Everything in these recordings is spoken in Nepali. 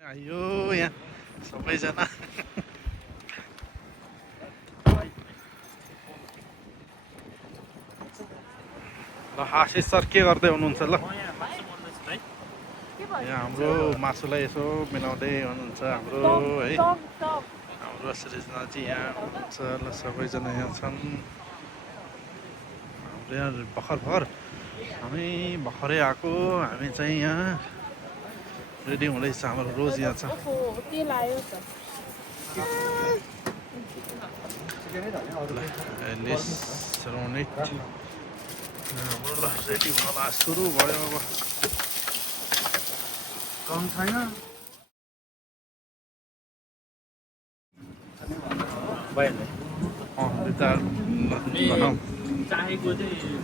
आयो यहाँ सबैजना ल आशिष सर के गर्दै हुनुहुन्छ ल यहाँ हाम्रो मासुलाई यसो मिलाउँदै हुनुहुन्छ हाम्रो है हाम्रो सृजनाजी यहाँ हुनुहुन्छ ल सबैजना यहाँ छन् हाम्रो यहाँ भर्खर हामी भर्खरै आएको हामी चाहिँ यहाँ रेडी हुँदैछ हाम्रो रोज यहाँ छ हाम्रो ल रेडी होला सुरु भयो अब कम छैन चाहेको चाहिँ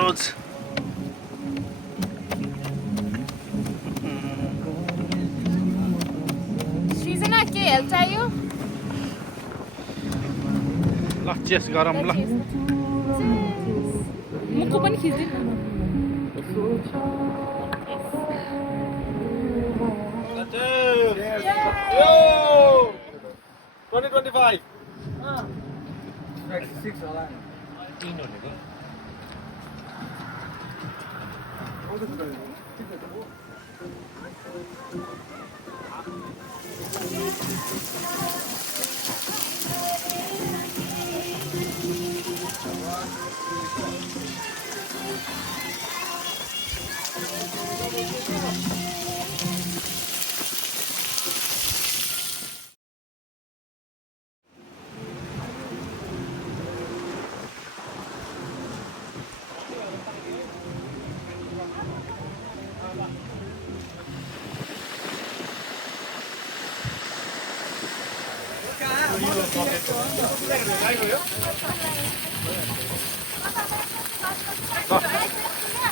रोज सृजना के हेल्प चाहियो ल चेस गरौँ ल मुखको पनि खिच्दिनु Yo! 2025. 6 होला नि 3 भनेको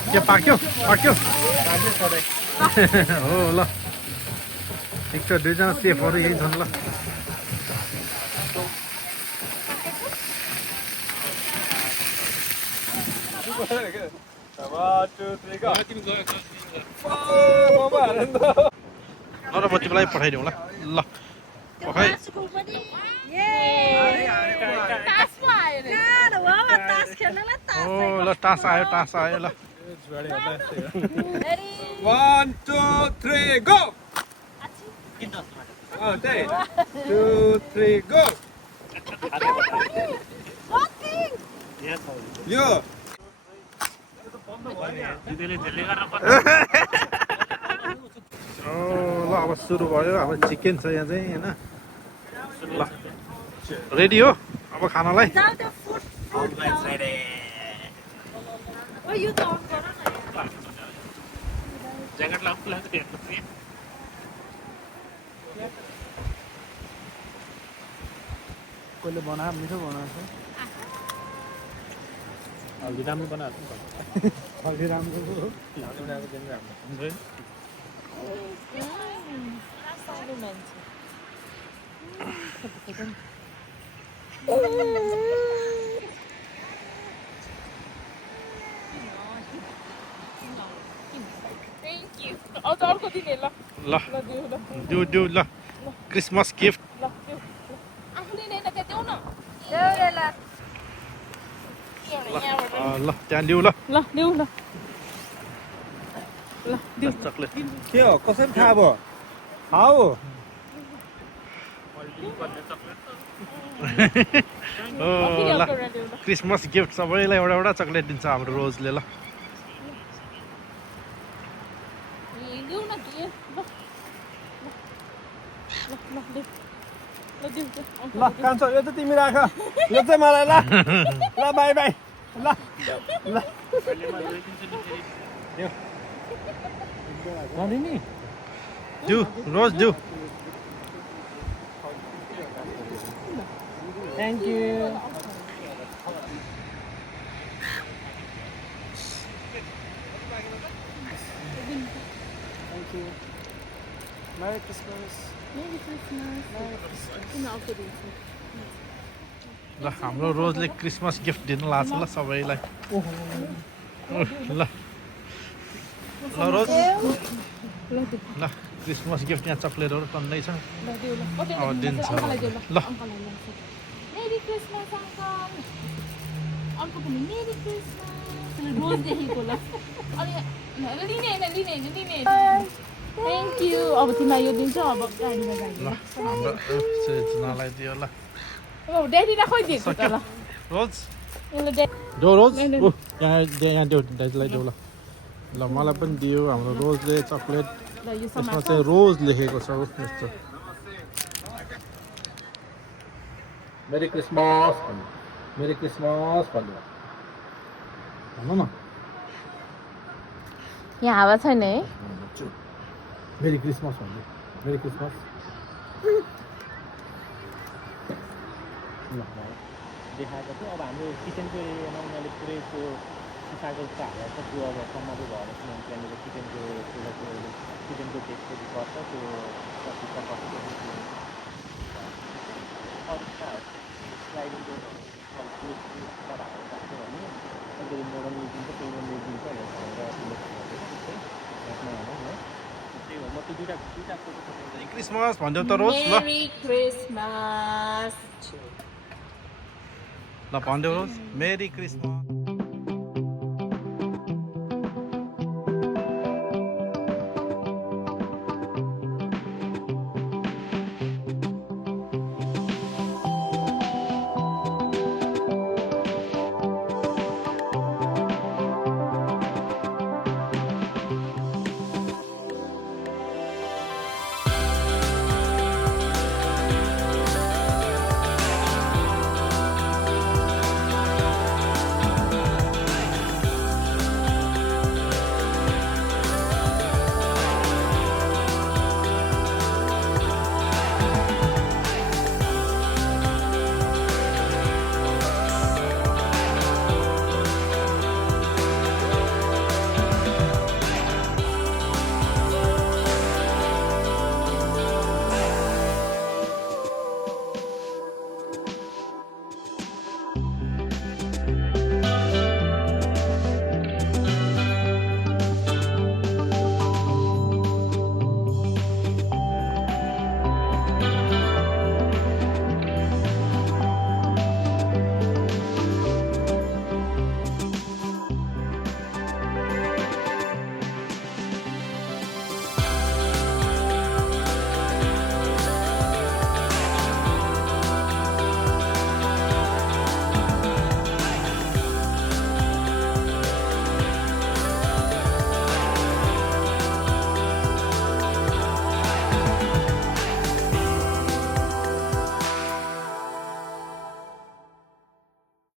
के पाक्यो पाक्यो हो ल ठिक छ दुईजना सेफहरू यही छन् ल ल म तिमीलाई पठाइदिउँ ल ल पठाइ ल टाँस आयो ल 1 2 3 go 2 3 go यो ल अब सुरु भयो अब चिकन छ यहाँ चाहिँ होइन ल रेडी हो अब खानालाई कोहीले बनायो मिठो बनाएको हल्दी राम्रो बनाएको हल्दी राम्रो अर्को दिने ल ल दिउ ल क्रिसमस गिफ्ट आफूले नै त देऊ न ल त्यहाँ लिउ ल ल देऊ ल ल देऊ चक्लेट के हो कसरी थाहा भयो खाऊ ल क्रिसमस गिफ्ट सबैलाई एउटा एउटा चक्लेट दिन्छ हाम्रो रोजले ल देऊ न दिए ल कान्छ यो त तिमी राख यो चाहिँ मलाई ल ल बाई बाई ल ल नि दिउ रोज दिउ thank you Merry Christmas. Merry Christmas. Merry Christmas. ल हाम्रो रोजले क्रिसमस गिफ्ट दिन लाग्छ ल सबैलाई ल ल रोज ल क्रिसमस गिफ्ट यहाँ चक्लेटहरू टन्नै छ अब दिन्छ ल मेरी क्रिसमस अङ्कल अर्को पनि मेरी क्रिसमस रोज देखेको ल अनि लिने होइन थ्याङ्क यू अब तिमीलाई यो दिन्छु अब गाडीमा ल जाने हाम्रो सृजनालाई दियो ल अब ड्याडीलाई खोइ दिएको त ल रोज यसले ड्याडी देऊ रोज यहाँ देऊ दाजुलाई देऊ ल ल मलाई पनि दियो हाम्रो रोजले चक्लेट ल यो यसमा समाज चाहिँ रोज लेखेको छ यस्तो मेरी क्रिसमस भन्नु मेरी क्रिसमस भन्नु भन्नु न यहाँ हावा छैन है मेरी क्रिसमस भन्नु मेरी क्रिसमस देखाएको थियो अब हाम्रो किचनको एरियामा उनीहरूले पुरै त्यो सिसाको हालेर छ त्यो अब सम्मको भएर त्यहाँनिर किचनको टेस्टको गर्छ त्यो सिसा कस्तो स्लाइडिङको भने अलिकति मोडल दिन्छ टेबल दिन्छ भनेर त्यही हो म त्यो दुईवटा फोटो पठाउँछु क्रिसमस भनिदेऊ त रोज ल मेरी क्रिसमस ल भनिदेऊ रोज मेरी क्रिसमस